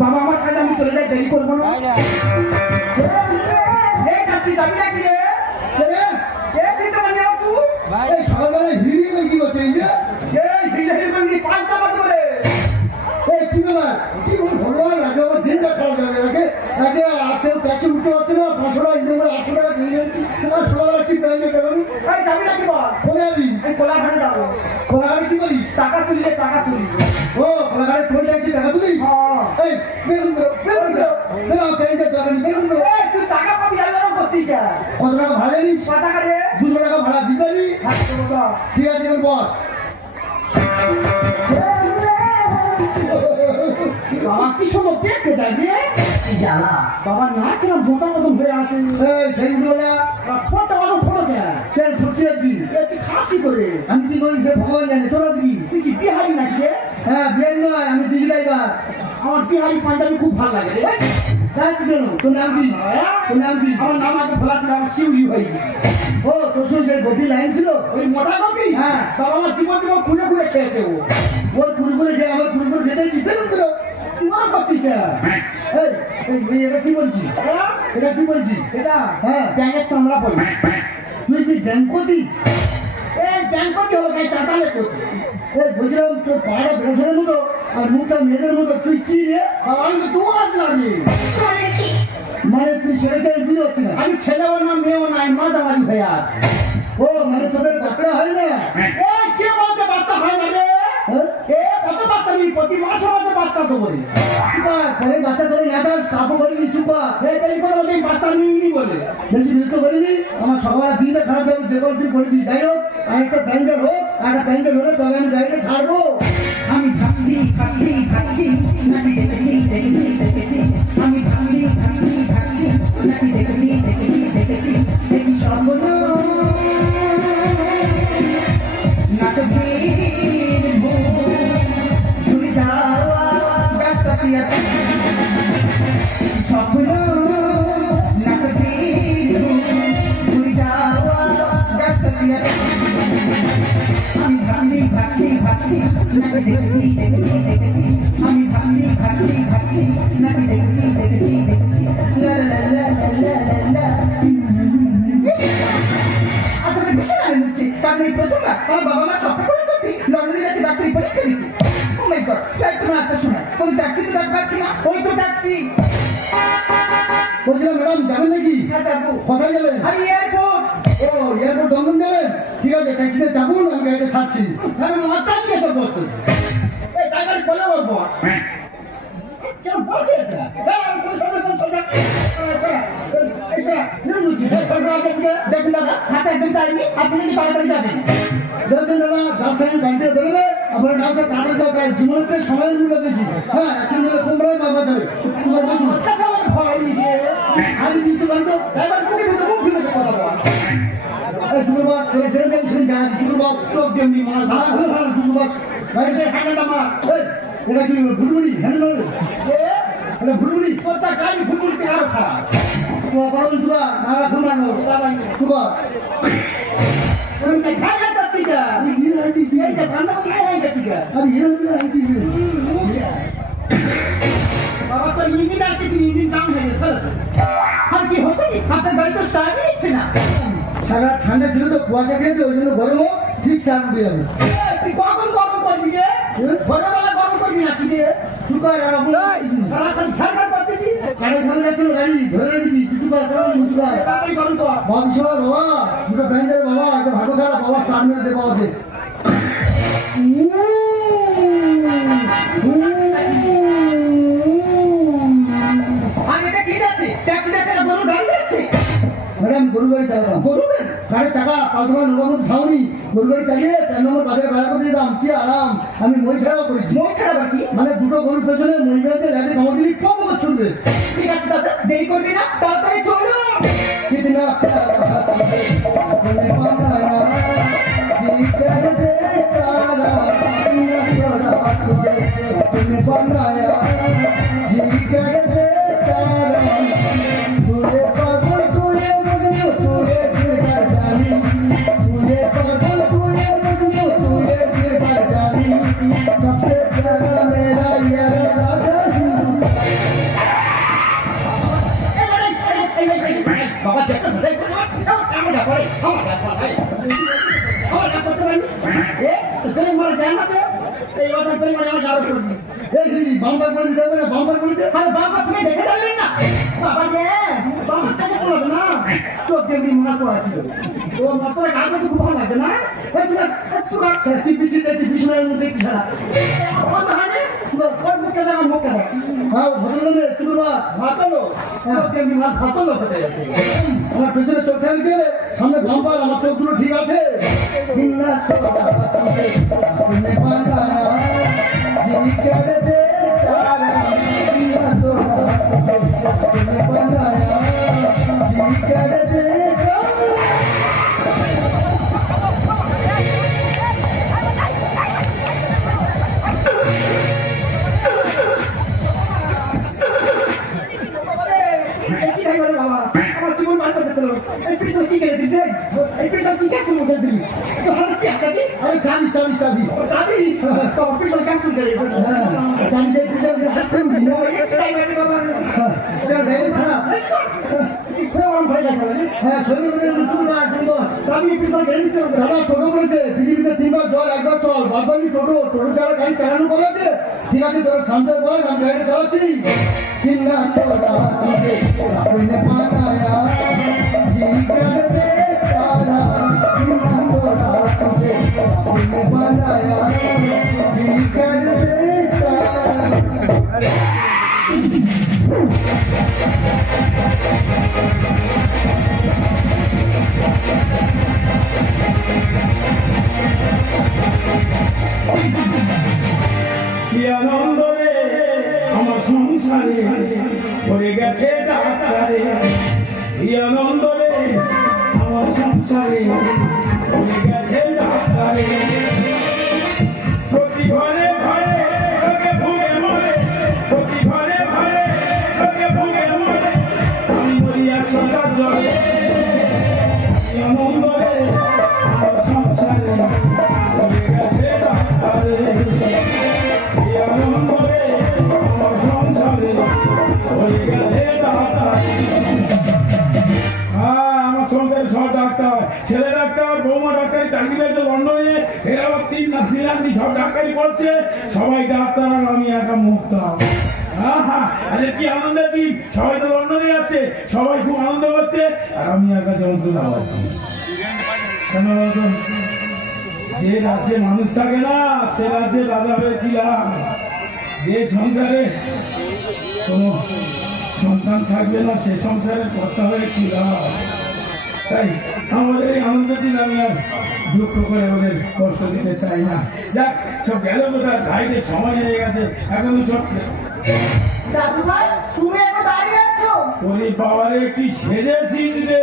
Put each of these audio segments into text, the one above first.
বাবা আমার কাছে আমি চলে যাই, দেরি করবো না। টাকা তুলি ও কোলাঘাটে তুলে যাচ্ছি, টাকা তুলি তুই টাকা পাবি কত টাকা ভাড়া নিস? 200 টাকা ভাড়া দিতে ঠিক আছে বস। বাবা কি সময় দেখতে যাবে জানা বাবা না কেন বোতা মতন হয়ে আছে সেইগুলো ফটো কেন ফুটিয়েছি খাস কি করে? আমি কি করি সে ভগবান জানে, তোরা কি তুই কি বিহারি নাকি? হ্যাঁ বিহারি নয়, আমি দিদি ড্রাইভার। আমার বিহারি পাঞ্জাবি খুব ভালো লাগে রে। তাই কি জানো তোর নাম কি? তোর নাম কি? আমার নাম আগে ভোলা ছিল, আমার শিউলি হয়ে ও তোর সঙ্গে গোপী লাইন ছিল, ওই মোটা গোপী। হ্যাঁ বাবা আমার জীবন খুলে খুলে খেয়েছে ও, ওর খুলে খেয়ে আমার খুলে খেতে দিতে না। এটা কি বলছি? এটা কি বলছি? এটা হ্যাঁ ব্যাঙের চামড়া বলি। তুই কি ব্যাংকতি? ব্যাংকতি হলো গায়ে চাটালে করছি। বুঝলাম তোর পাড়া ব্রাজের মতো আর মুখটা মেয়েদের মতো। তুই কি রে? আমি তো দু আসলাম মানে তুই ছেলেকে বুঝে হচ্ছে না। আমি ছেলেও না মেয়েও নাই, মাঝামাঝি হয়ে আছে। ও মানে তোদের বাচ্চা হয় না? কে বলতে বাচ্চা হয় না রে? কত বাচ্চা নেই, প্রতি মাসে মাসে বাচ্চা তো বলি বাচ্চা করে কাপড় করে চুপা বাচ্চা নিয়ে বলে বেশি বিরক্ত করিনি। আমার সবার দিনটা খারাপ হবে, যে গল্প করেছি। যাই হোক আর একটা প্যান্ডেল হোক, আর একটা প্যান্ডেল হলে তবে আমি গাড়িটা ছাড়বো। আমি ভাবছি ভাবছি ভাবছি নাকি দেখেছি দেখেছি দেখেছি আমি ভাবছি ভাবছি ভাবছি নাকি দেখেছি দেখেছি দেখেছি দেখি সর্বদা নাকি বাবা মা সবটা করে করতি লন্ডনে গেছে ডাক্তারি পরীক্ষা দিতে। ও মাই গড তোমার একটা শোনা ওই ট্যাক্সি তো ডাক পাচ্ছি না, ওই তো ট্যাক্সি। বলছিলাম ম্যাডাম যাবেন নাকি? হ্যাঁ যাবো। কোথায় যাবেন? আমি এয়ারপোর্ট। ও এয়ারপোর্ট দমদম যাবেন? ঠিক আছে ট্যাক্সিতে যাবো, আমি গাড়িটা ছাড়ছি। তাহলে মাথায় শেষ করতে এই টাকার বলে বলবো কেন বলছে এটা? দেখুন দাদা হাতে একদম টাইনি, আপনি যদি তাড়াতাড়ি যাবেন। দেখুন দাদা গাছখানি বাড়িতে বেরোবে, আপনার গাছের কাগজ দরকার, জীবনতে সময়ের মূল্য বেশি। হ্যাঁ এখন পনেরোই বাবা যাবে তোমার বসুন। আমি দিতে পারবো এবার খুবই মুখ খুলে কথা বল। এই দুটো বাস করে জেনে যাচ্ছেন গাছ দুটো বাস চোখ দিয়ে মারা ভাড়া হয়ে ভাড়া দুটো বাস গাড়িতে খানা দামা। এটা কি ভুলভুলি হ্যান্ডেল হবে? এটা ভুলভুলি তোরটা গাড়ি ভুলভুলিতে আরো খারাপ। বারো চুয়া না রাখুন না চুয়া বাবা তো ইঞ্জিন আর কিছু ইঞ্জিন দাম হয়ে গেছে। সারা ঠান্ডা ছিল তো কুয়াশা খেয়েছে ওই জন্য গরমও ঠিক সার উঠে যাবে তুই কখন গরম করবি রে ভোরবেলা গরম করবি না কি রে তুই কর আর সারাক্ষণ খেয়াল করতেছি গাড়ি সামনে যাচ্ছিল গাড়ি ধরে দিবি কিছু কর তাড়াতাড়ি গরম কর বংশ বাবা দুটো ব্যাংকের বাবা একটা ভালো খারাপ বাবা সামনে দে বাবাতে আর এটা কি যাচ্ছে ট্যাক্সি দেখে গরু গাড়ি যাচ্ছে ম্যাডাম গরু গাড়ি চালাতাম গরু গাড়ির চাকা পাঁচবার নবান্ন ছাউনি গরু গাড়ি চালিয়ে 4 নম্বর বাজারে বেড়া করে দিতাম কি আরাম আমি মই ছাড়াও করেছি মই ছাড়া কি মানে দুটো গরুর পেছনে মই গাড়িতে গাড়ি খাওয়া দিলি কম বছর ছুটবে ঠিক আছে দাদা দেরি করবি না তাড়াতাড়ি চলো कितना बनाया जी कैसे तारा तुझे पागल तुझे मजनू तुझे दिलदार जानी तुझे पागल तुझे मजनू तुझे दिलदार जानी सबसे प्यारा मेरा यार राजा বাবা দেখতে ধরে আমরা করে আমরা করে আমরা করতে পারি এ তুমি মোর জ্ঞান আছে এই কথা তুমি মানে আমার গাড়ি করবি এই দিদি বাম্পার করে দিতে হবে না বাম্পার করে দিতে আরে বাবা তুমি দেখে যাবেন না বাবা যে বাবা কাছে করবে না চোখ দেখবি মনে তো আছে ও মাত্র গাড়ি তো খুব ভালো লাগে না এই তুমি একটু কি পিছিয়ে পিছনের মধ্যে কি খেলা কোন হানে কোন মুখে লাগা মুখে লাগা হ্যাঁ ভদ্রলোকে তুমি বা ভাতলো চোখ দেখবি মা ভাতলো হতে যাচ্ছে আমার পেছনে চোখ খেয়াল গেলে সামনে বাম্পার আমার চোখ দুটো ঠিক আছে বিন্না সোনা তুমনে বানায়া জি করে দে তারা বিন্না সোনা তুমনে বানায়া জি করে দে अरे चाबी चाबी चाबी चाबी পৃথিবীতে 3 বার জল 1 বার চল বাদবাকি টোটো যারা গাড়ি চালানো করে আছে ঠিক আছে তোর সামনে বল আমি গাড়ি চালাচ্ছি কিন্না ছোটা तुमने बनाया जी कर दे तारा किन्ना ছোটা तुमने बनाया जी कर दे तारा কি আনন্দ রে আমার সংসারে পড়ে গেছে ডাক্তারে কি আনন্দ রে আমার সংসারে পড়ে গেছে ডাক্তারে প্রতি ঘরে ঘরে লোকে ভুগে মরে প্রতি ঘরে ঘরে লোকে ভুগে মরে আমি মরি 100 জলে কি আনন্দ রে আমার সংসারে পড়ে গেছে ডাক্তারে ছেলে ডাক্তার বৌমা ডাক্তারি চাকরি পেয়েছে লন্ডনে এরা আবার 3 মাস নিরান্দি সব ডাক্তারি করছে সবাই ডাক্তার আর আমি একা মুক্ত আরে কি আনন্দের দিন সবাই তো লন্ডনে যাচ্ছে সবাই খুব আনন্দ করছে আর আমি একা যন্ত্রণা পাচ্ছি কেন বলতো যে রাজ্যে মানুষ থাকে না সে রাজ্যে রাজা হয়েছিলাম যে সংসারে কোনো সন্তান থাকবে না সে সংসারে কর্তা হয়েছিলাম তাই আমাদের এই আনন্দের দিন আমি আর দুঃখ করে ওদের কষ্ট দিতে চাই না যাক সব গেল কোথায় ভাইকে সময় হয়ে গেছে এখন সব দাদু ভাই তুমি এখন দাঁড়িয়ে আছো ওরে বাবারে কি সেজেছিস রে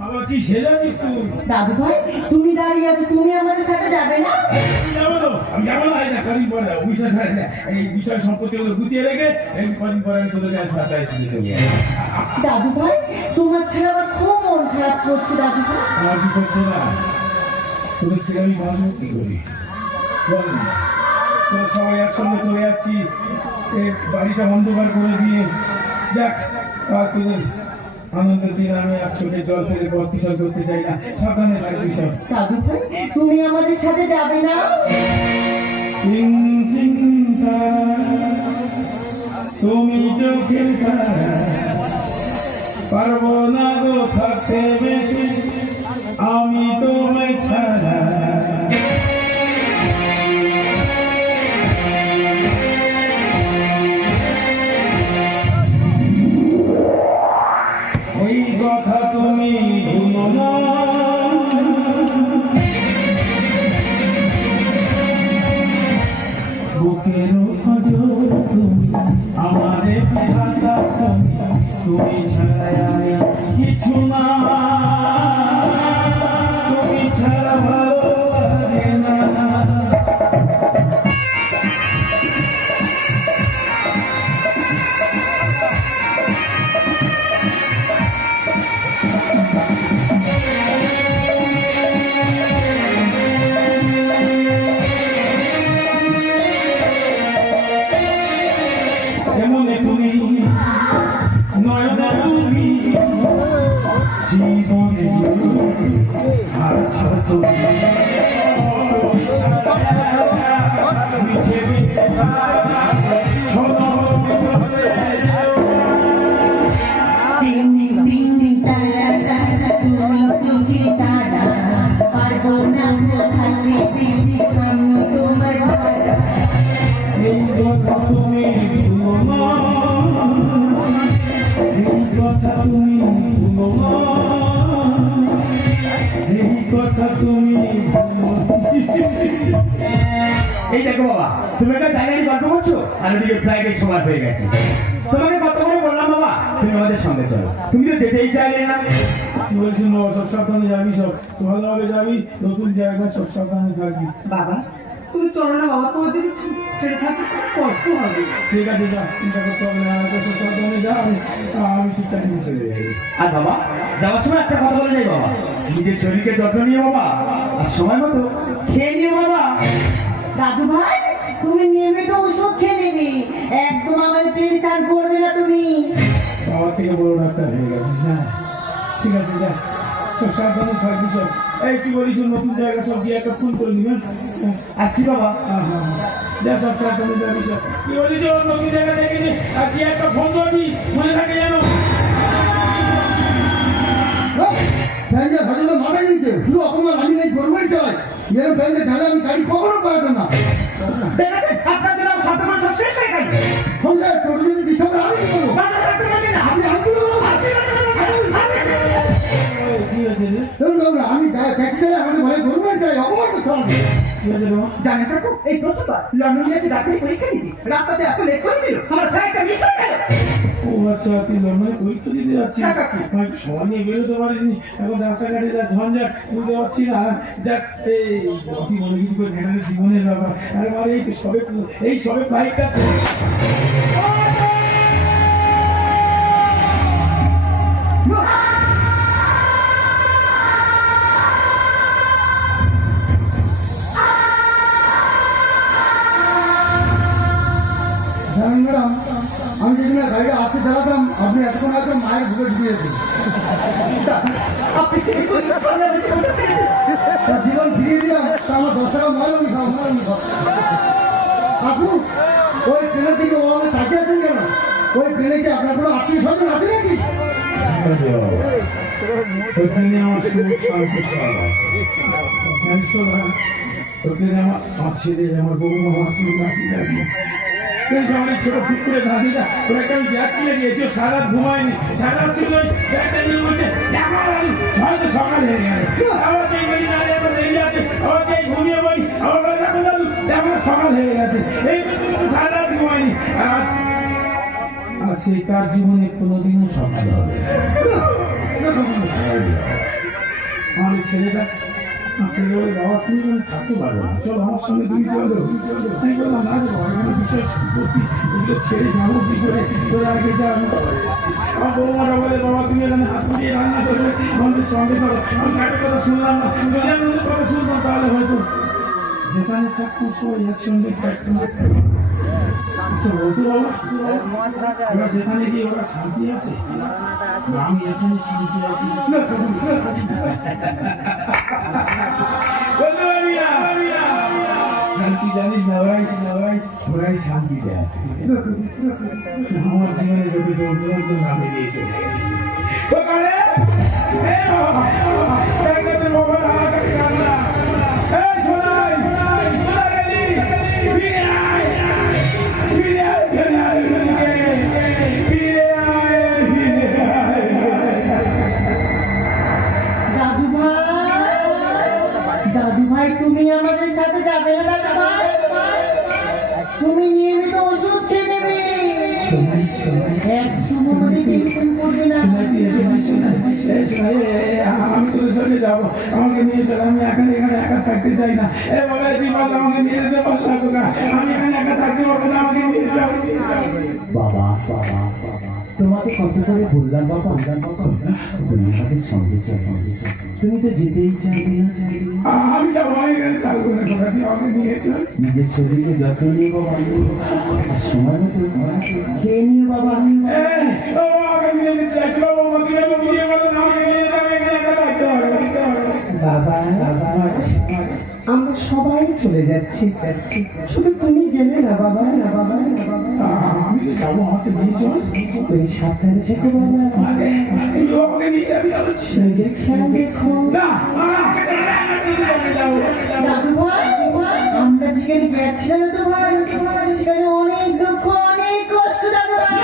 বাবা কি সেজেছিস তুই দাদু ভাই তুমি দাঁড়িয়ে আছো তুমি আমাদের সাথে যাবে না আমি যাবো না এটা কদিন পরে এই বিষয় সম্পত্তি ওদের গুছিয়ে রেখে এই কদিন পরে আমি তোদের কাছে সাথে চলে দাদু ভাই তোমার ছেলে আমার খুব মন খারাপ করছে দাদু ভাই আমার কি করছে না তোদের ছেলে আমি বাঁচবো কি করি বল তোর সবাই একসঙ্গে চলে যাচ্ছি এই বাড়িটা অন্ধকার করে দিয়ে যাক আর তোদের আনন্দের দিন আমি এক চোখে জল ফেলে পথ পিছল করতে চাই না, সাবধানে থাকবি সব। দাদু ভাই তুমি আমাদের সাথে যাবে না? টিং টিং তারা, তুমি চোখের তারা, পারবো না গো থাকতে বেশি আমি তোমায় ছাড়া। ওই কথা তুমি ভুলো না, বুকের খোঁজো তুমি আমারে হাতা তুমি ছাড়া কিছু না, তুমি ছাড়া ভালো লাগে না। এমনে তুমি নয়নে তুমি জীবনে আর তুমি এই কথা তুমি ভুলো না, এই কথা তুমি ভুলো না, এই কথা তুমি এই দেখো বাবা, তুমি একটা ডাইনারি গল্প করছো আর ওদিকে ফ্লাইটের সময় হয়ে গেছে। তোমাকে কত করে বললাম বাবা তুমি আমাদের সঙ্গে চলো, তুমি তো যেতেই চাইলে না। কি বলছি না, সব সাবধানে যাবি, সব ভালোভাবে যাবি, নতুন জায়গায় সব সাবধানে থাকবি। বাবা তুমি চলো না বাবা, তোমাদের ছেড়ে থাকতে কষ্ট হবে। ঠিক আছে যা, চিন্তা করতে হবে না, সব সাবধানে যা, আমি ঠিক টাইমে চলে যাবো। আর বাবা যাওয়ার সময় একটা কথা বলে যাই বাবা, নিজের শরীরকে যত্ন নিয়ে বাবা, আর সময় মতো খেয়ে নিও বাবা। দাদু ভাই তুমি নিয়মিত ওষুধ খেয়ে নেবে, একদম আমাদের টেনশন করবে না তুমি। আমার থেকে বড় ডাক্তার হয়ে গেছিস, হ্যাঁ ঠিক আছে যা, সব সাবধানে থাকবি সব। এই কি বলিস, নতুন জায়গা সব দিয়ে একটা ফোন করে দিবেন। আসছি বাবা। হ্যাঁ হ্যাঁ যা, সব সাবধানে যাবি সব। কি বলিস, নতুন জায়গা দেখে আর কি একটা ফোন করবি, মনে থাকে যেন। ব্যাংকে ভাজলে মাথায় নিতে শুধু অপমান আমি নেই করবেন চাই, এর ব্যাংকে ঢালে আমি গাড়ি কখনো পারবো না। আপনার জন্য সব শেষ হয়ে গেছে। সন্ধ্যায় টোটো যদি বিষয় আমি কি করবো? আপনি আমি কি করবো? কি হয়েছে রে? আমি ট্যাক্সি আমাকে ভয় করবেন চাই, অপমান করতে হবে। কি হয়েছে রে মা? জানেন কাকু, এই প্রথমবার লন্ডন গিয়েছে ডাক্তারি পরীক্ষা দিতে, রাস্তাতে এত লেট করে দিল আমার ফ্লাইটটা মিস হয়ে গেল। ও আচ্ছা, তুই লন্ডনে পরীক্ষা দিতে যাচ্ছিস? হ্যাঁ, কাকু। আমি একটু সময় নিয়ে বেরোতে পারিস নি, এখন রাস্তাঘাটে যা ঝঞ্ঝাট বুঝতে পারছি না। দেখ এই অতি মনে কিছু করে এখানে জীবনের ব্যাপার, আরে আমার এই তো সবে ফ্লাইটটা আছে। ম্যাডাম আমি যদি না গাড়িটা আসতে চালাতাম, আপনি এতক্ষণ হয়তো মায়ের বুকে ঢুকিয়েছেন। আপনি তার জীবন ফিরিয়ে দিলাম, তা আমার 10 টাকা মারো আমি খাবো। আপু ওই ট্রেনের দিকে ও আমি তাকিয়ে আছেন কেন? ওই ট্রেনে কি আপনার কোনো আত্মীয় স্বজন আছে নাকি? ওখানে আমার সুখ শান্তি সব আছে, জানিস তো না? ওখানে আমার ছেলে, আমার বৌমা, আমার নাতি দাদি, আমার ছোট পুকুরে দাদিটা, ওটাকে আমি ব্যাগ কিনে দিয়েছি, সারা ঘুমায়নি, সারা ছিল ব্যাগটা নিয়ে বলছে হয়তো সকাল হয়ে গেল, আবার এই বলি না এখন দেরি আছে, আবার এই ঘুমিয়ে বলি, আবার এখন দাদু এখন সকাল হয়ে গেছে, এই সারা রাত ঘুমায়নি। আর সেই তার জীবনে কোনোদিনও সকাল হবে আমার ছেলেটা। ছেলে বলে বাবা তুমি মানে থাকতে পারবো না, চলো আমার সঙ্গে তুমি চলো। আমি বললাম না বাবা, এখানে বিশেষ সম্পত্তি, এগুলো ছেড়ে যাবো কি করে, তোরা আগে যা। আমার বৌমাটা বলে বাবা তুমি এখানে হাত পুড়িয়ে রান্না করবে, আমাদের সঙ্গে চলো। আমি কাঠের কথা শুনলাম না, যদি আমি ওদের কথা শুনতাম তাহলে হয়তো যেখানে থাকতাম সবাই একসঙ্গে থাকতাম। চলো তো বাবা, ওরা যেখানে গিয়ে ওরা শান্তি আছে, আমি এখানে শান্তি আছি। শান্তি জানিস না ভাই, ওরাই শান্তিতে আছে। আমার জীবনে যত যন্ত্রণা নামে দিয়ে চলে গেছে। ওখানে দাদু ভাই, তুমি আমাদের সাথে যাবে না দাদু ভাই? তুমি নিয়মিত ওষুধ খেয়ে নেবে, আমি তোর সঙ্গে যাবো, আমাকে নিয়ে চলো। আমি এখানে একা থাকতে চাই না। আমাকে নিয়ে যেতে পারলো না, আমি এখানে একা থাকতে পারবো না, আমাকে নিয়ে যাও। বাবা, তোমাকে কত করে বললাম বাবা, তুমি আমাদের সঙ্গে চলো। তুমি তো যেতেই চাইবে না। আমি যাবো, আমি এখানে থাকবো না, আমাকে নিয়ে চল। নিজের শরীরে যত্ন নিয়ে বাবা, আর সময় মতো খেয়ে নিয়ে বাবা। বাবা, আমরা সবাই চলে যাচ্ছি, শুধু তুমি গেলে না বাবা। আমি তো যাবো, আমাকে নিয়ে চল। তুমি সাবধানে থেকো বাবা, নিজের খেয়াল রেখো। দাদু ভাই, আমরা যেখানে গেছিলাম দাদু ভাই, সেখানে অনেক দুঃখ, অনেক কষ্ট দাদু ভাই।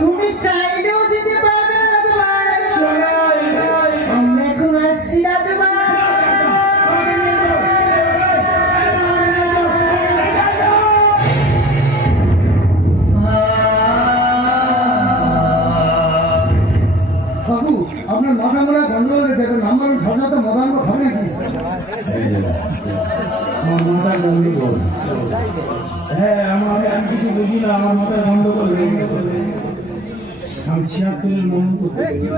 তুমি চাইলেও যেতে পারবে না দাদু ভাই। আমরা এখন আসছি দাদু ভাই। বাবু, আপনার মাথা মোড়া গন্ডগোল দেখবেন, নাম্বার ঝর্ণা তো মদান হবে নাকি? আমার মাথায় গন্ডগোল। হ্যাঁ, আমি কিছু বুঝি না, আমার মাথায় গন্ডগোল হয়ে গেছে। আমি 76-এর মনন করতে গেছি।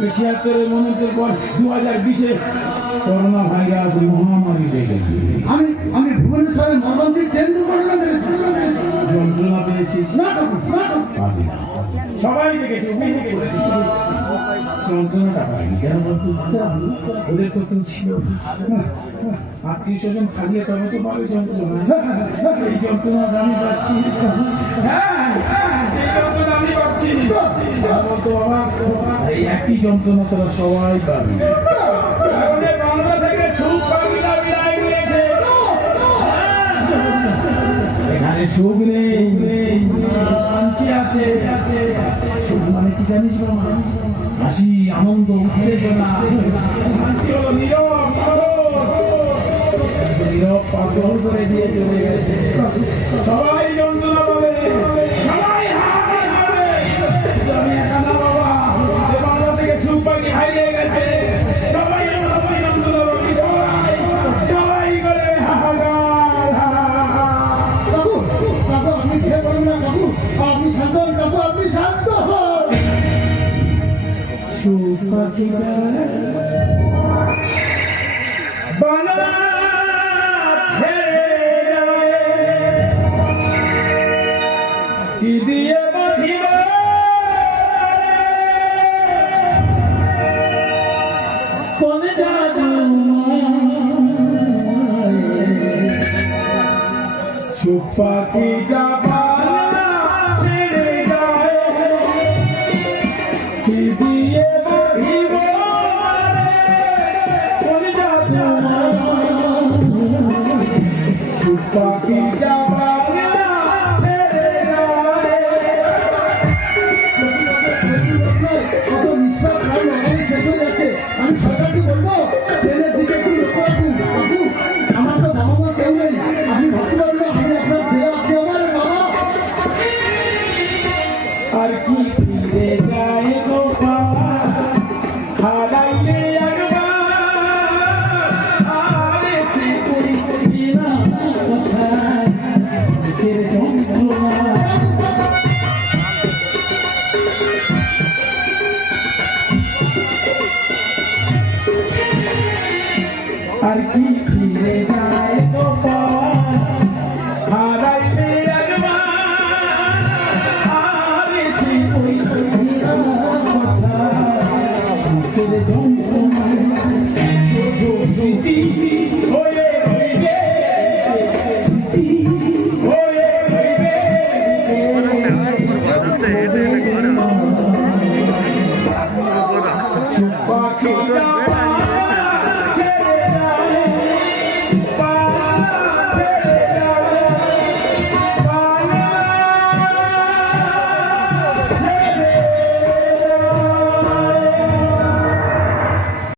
76-এর মননের পর 2020-এ করোনা ভাইরাস মহামারী দেখেছি। আমি ভুবনেশ্বরে মর্মান্তিক ট্রেন দুর্ঘটনা দেখেছি। যন্ত্রণা পেয়েছিস? পাবি না। সবাই দেখেছে, যন্ত্রণাটা পাইনি কেন বলতো? ওদের তো কেউ ছিল, আত্মীয় স্বজন থাকলে তবে তো পাবে যন্ত্রণা। এই যন্ত্রণা আমি পাচ্ছি। এই একই যন্ত্রণা তোরা সবাই পাবি। এখানে সুখ নেই, শান্তি আছে। সুখ মানে কি জানিস? হাসি, আনন্দ, উত্তেজনা। শান্তি হলো নীরব পাগল করে দিয়ে চলে গেছে। সবাই যন্ত্রণা পাবে, সবাই হাহাকার পাবে। আমি একা না বাবা, বাংলা থেকে সুখ পাখি হারিয়ে গেছে। সবাই যন্ত্রণা পাবি, সবাই করে হাহাকার। বাবু, আপনি খেয়ে পড়ুন না বাবু, আপনি শান্ত হন বাবু, আপনি শান্ত হন। সুখ পাখিরা বাংলা কি দিয়ে বাঁধিব কোন জাদু? সুখ পাখিটা বাংলা ছেড়ে যায়, কি দিয়ে বাঁধিব কোন জাদু? সুখ পাখিটা আমি সরকারকে বলবো ট্রেনের দিকে একটু লক্ষ্য রাখুন। বাবু, আমার তো বাবা মা কেউ নেই, আপনি ভাবতে পারবেন আমি আপনার ছেলে, আপনি আমার বাবা। আর কি ফিরে যায় গোপাল হারাইলে একবার, আর সে করি না কোথায়? ছেড়ে জম